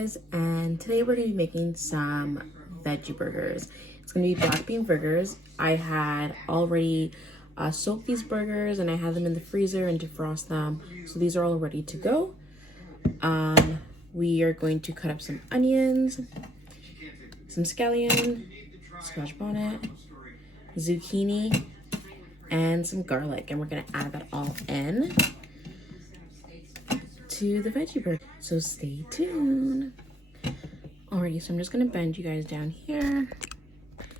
guys, and today we're going to be making some veggie burgers. It's going to be black bean burgers. I had already soaked these burgers and I had them in the freezer and defrost them, so these are all ready to go. We are going to cut up some onions, some scallion, scotch bonnet, zucchini, and some garlic, and we're going to add that all in to the veggie burger, so stay tuned. Alrighty, so I'm just gonna bend you guys down here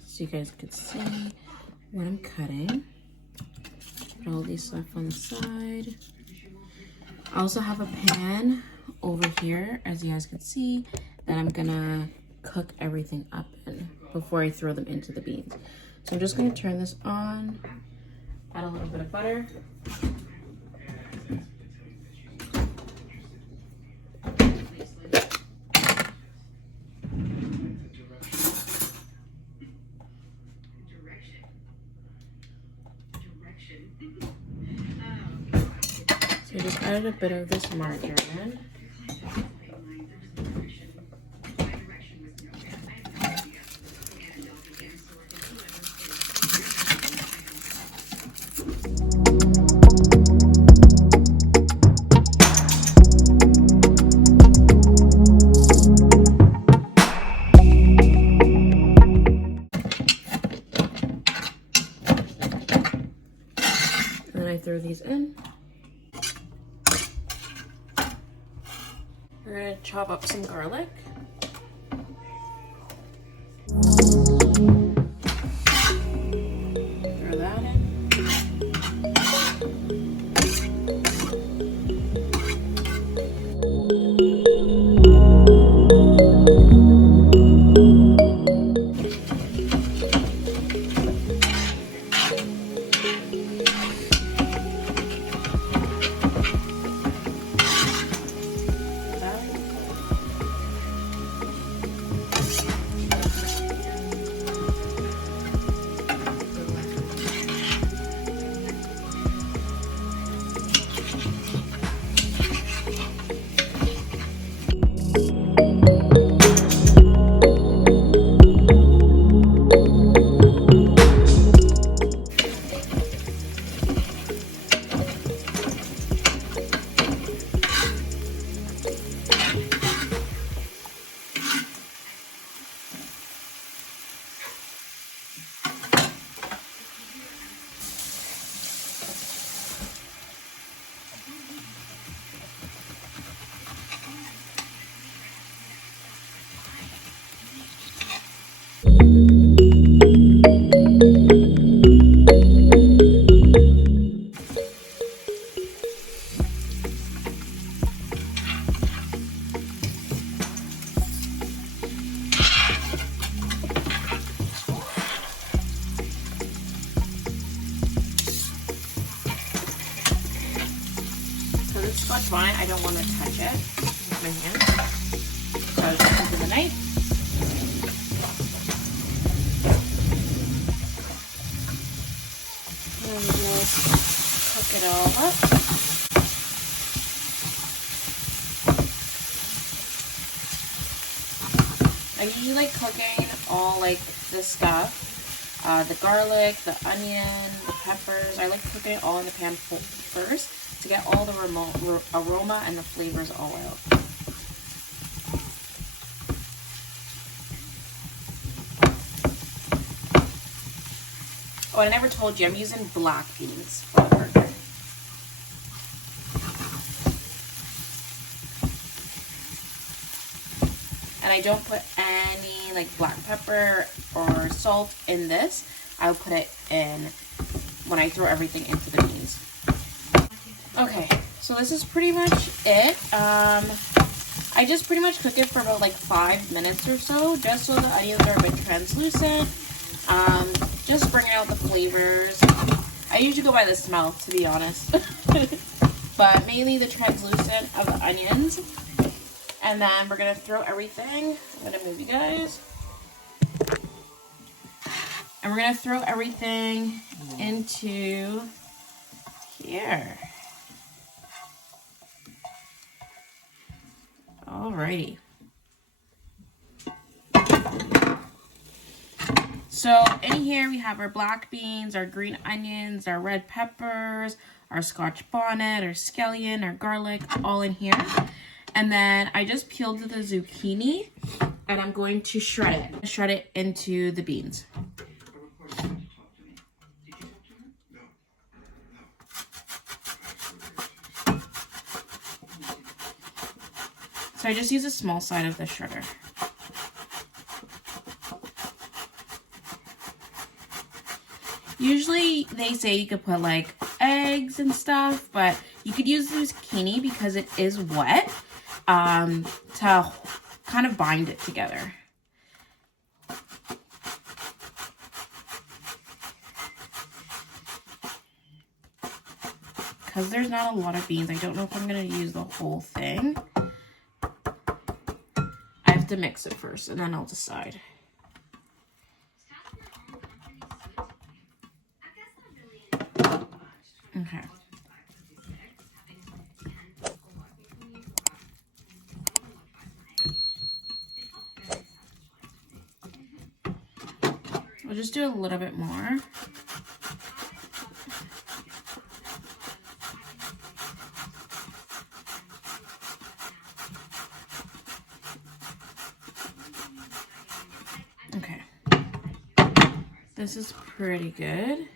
so you guys can see what I'm cutting. Put all these stuff on the side. I also have a pan over here, as you guys can see, that I'm gonna cook everything up in before I throw them into the beans. So I'm just gonna turn this on, add a little bit of butter. So I just added a bit of this margarine. And then I throw these in. We're gonna chop up some garlic. Throw that in. Scotch bonnet, I don't want to touch it with my hand, so I'll just use the knife. And just cook it all up. I usually like cooking all like the stuff, the garlic, the onion, the peppers. I like cooking it all in the pan first, to get all the aroma and the flavors all out. Oh, I never told you, I'm using black beans for the burger. And I don't put any like black pepper or salt in this. I'll put it in when I throw everything into the beans. Okay, so this is pretty much it. I just pretty much cook it for about like 5 minutes or so, just so the onions are a bit translucent. Just bringing out the flavors. I usually go by the smell, to be honest. But mainly the translucent of the onions. And then we're going to throw everything. I'm going to move you guys. And we're going to throw everything into here. Alrighty. So in here we have our black beans, our green onions, our red peppers, our scotch bonnet, our scallion, our garlic, all in here. And then I just peeled the zucchini and I'm going to shred it. Shred it into the beans. So I just use a small side of the shredder. Usually they say you could put like eggs and stuff, but you could use the zucchini because it is wet to kind of bind it together. Because there's not a lot of beans, I don't know if I'm going to use the whole thing. I have to mix it first and then I'll decide. Okay. I'll just do a little bit more. Okay. This is pretty good.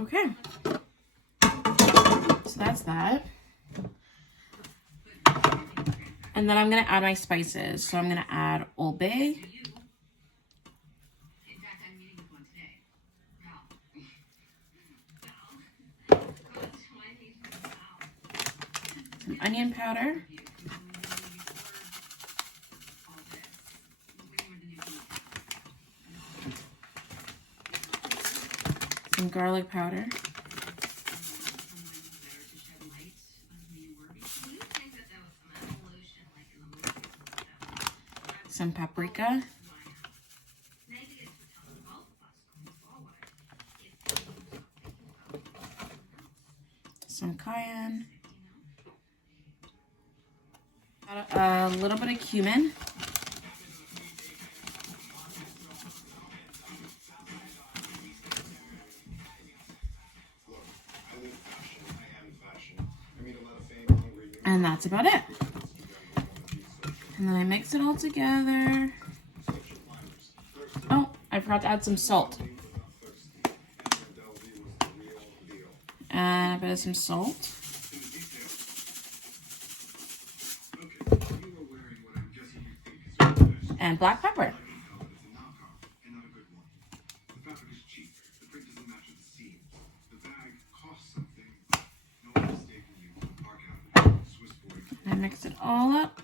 Okay, so that's that. And then I'm gonna add my spices. So I'm gonna add Old Bay, some onion powder, some garlic powder, some paprika, some cayenne, a little bit of cumin, and that's about it. And then I mix it all together. Oh, I forgot to add some salt. And a bit of some salt. And black pepper. I mix it all up.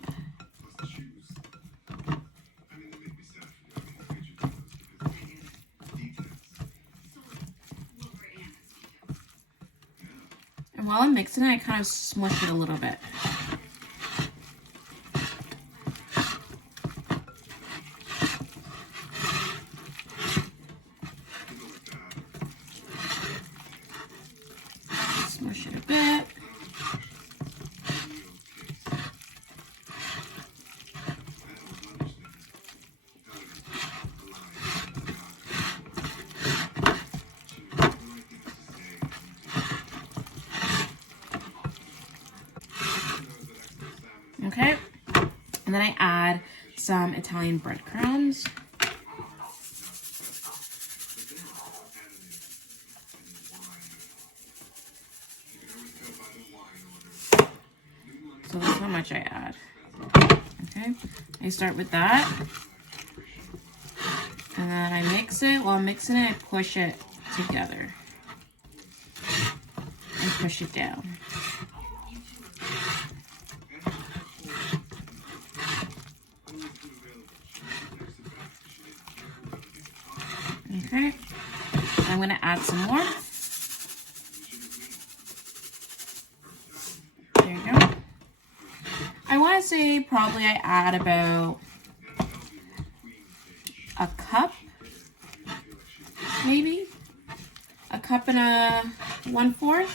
And while I'm mixing it, I kind of smush it a little bit. Smush it a bit. Okay, and then I add some Italian breadcrumbs. So that's how much I add. Okay, I start with that. And then I mix it. While I'm mixing it, I push it together. And push it down. Okay, I'm going to add some more. There you go. I want to say probably I add about a cup, maybe. A cup and a 1/4.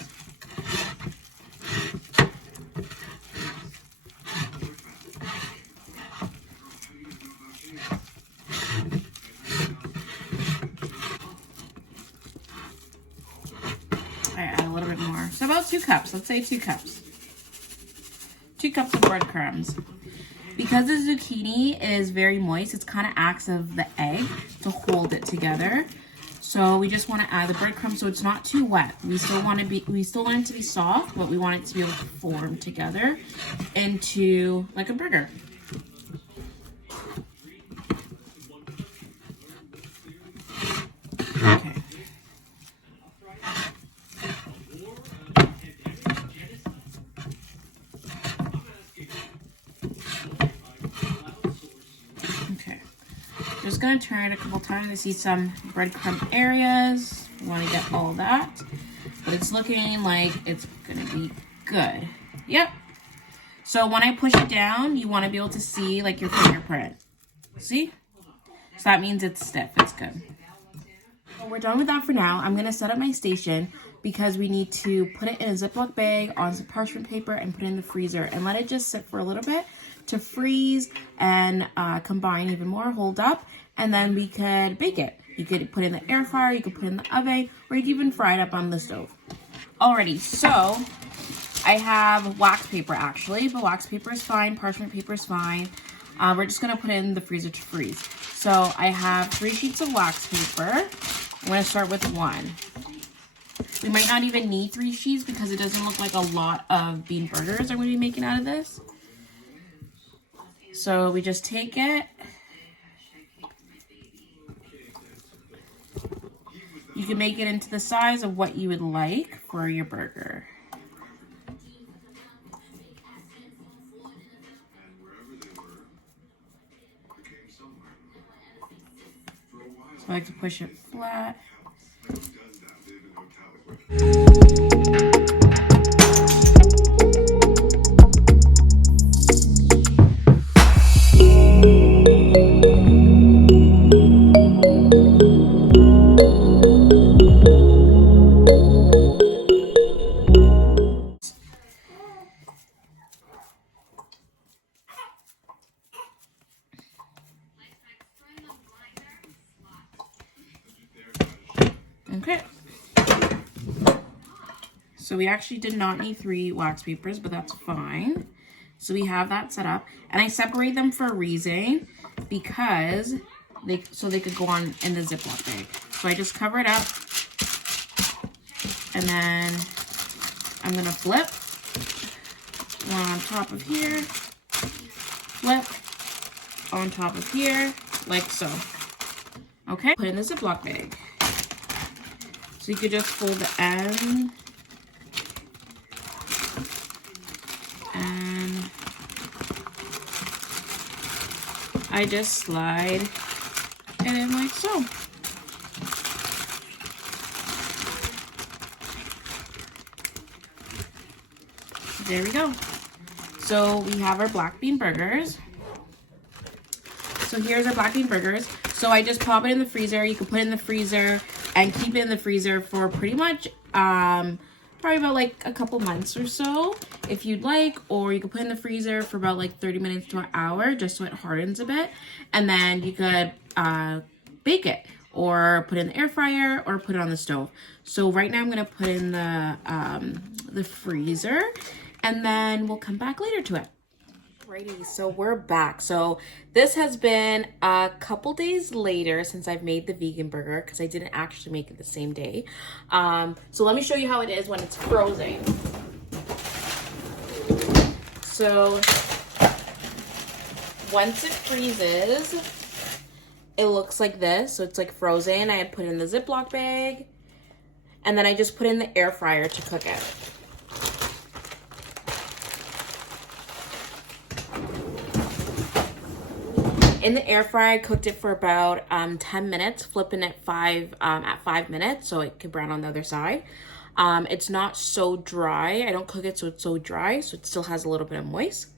2 cups. Let's say 2 cups. 2 cups of breadcrumbs. Because the zucchini is very moist, it kind of acts as the egg to hold it together. So we just want to add the breadcrumbs so it's not too wet. We still want it to be soft, but we want it to be able to form together into like a burger. Okay. Just gonna turn it a couple times to see some breadcrumb areas. We want to get all that, but it's looking like it's gonna be good. Yep. So when I push it down, you want to be able to see like your fingerprint. See? So that means it's stiff. It's good. Well, we're done with that for now. I'm gonna set up my station because we need to put it in a Ziploc bag on some parchment paper and put it in the freezer and let it just sit for a little bit to freeze and combine even more, hold up, and then we could bake it. You could put it in the air fryer, you could put it in the oven, or you could even fry it up on the stove. Alrighty, so I have wax paper actually, but wax paper is fine, parchment paper is fine. We're just gonna put it in the freezer to freeze. So I have 3 sheets of wax paper. I'm gonna start with 1. We might not even need 3 sheets because it doesn't look like a lot of bean burgers I'm gonna be making out of this. So we just take it. You can make it into the size of what you would like for your burger. So I like to push it flat. Okay. So we actually did not need 3 wax papers, but that's fine. So we have that set up. And I separate them for a reason because they could go on in the Ziploc bag. So I just cover it up. And then I'm gonna flip one on top of here, flip on top of here, like so. Okay, put in the Ziploc bag. So you could just fold the end and I just slide it in like so. There we go. So we have our black bean burgers. So here's our black bean burgers. So I just pop it in the freezer. You can put it in the freezer and keep it in the freezer for pretty much probably about like a couple months or so if you'd like, or you could put it in the freezer for about like 30 minutes to an hour just so it hardens a bit, and then you could bake it or put it in the air fryer or put it on the stove. So right now I'm gonna put it in the freezer and then we'll come back later to it. Alrighty, so we're back. So this has been a couple days later since I've made the vegan burger because I didn't actually make it the same day. So let me show you how it is when it's frozen. So once it freezes, it looks like this. So it's like frozen. I had put it in the Ziploc bag and then I just put it in the air fryer to cook it. In the air fryer, I cooked it for about 10 minutes, flipping it at 5 minutes so it could brown on the other side. It's not so dry. I don't cook it so it's so dry, so it still has a little bit of moist.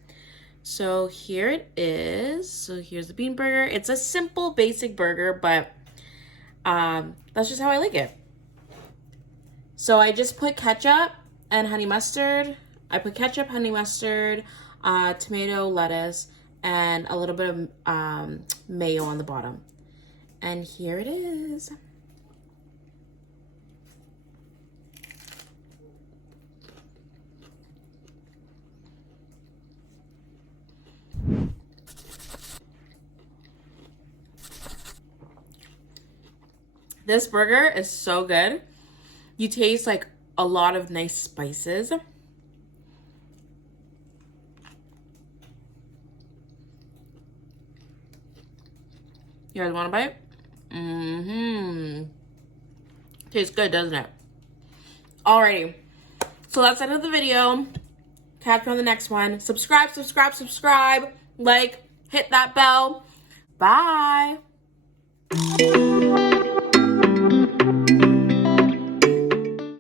So here it is. So here's the bean burger. It's a simple, basic burger, but that's just how I like it. So I just put ketchup and honey mustard. I put ketchup, honey mustard, tomato, lettuce, and a little bit of mayo on the bottom. And here it is. This burger is so good. You taste like a lot of nice spices. You guys want a bite? Tastes good, doesn't it? Alrighty. So that's the end of the video. Catch you on the next one. Subscribe, subscribe, subscribe. Like, hit that bell. Bye.